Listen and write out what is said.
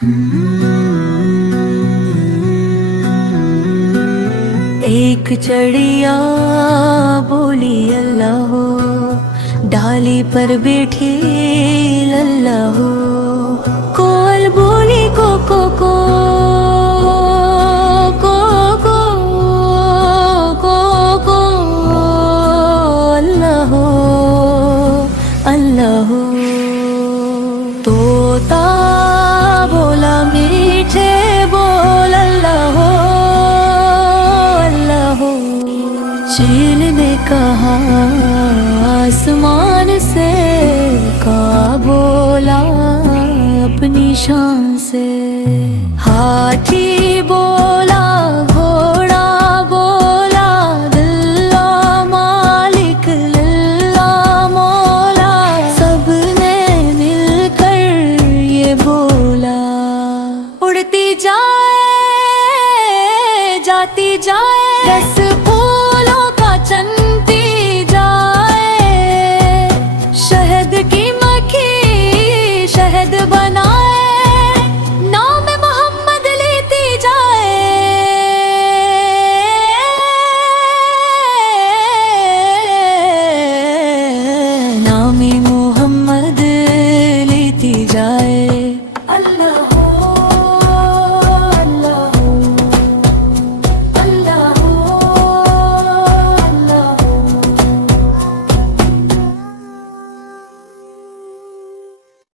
एक चिड़िया बोली अल्लाह हो, डाली पर बैठी लल्ला हो। कोयल बोली को को को को को को को अल्लाह हो अल्लाह हो। तोता बोला मीठे बोल अल्लाह हो अल्लाह हो। चील ने कहा आसमान से, का बोला अपनी शान से। हाथी बोला घोड़ा बोला, दिल्ला मालिक लिल्ला मौला। सबने मिलकर ये बोला, उड़ती जाए जाती जाए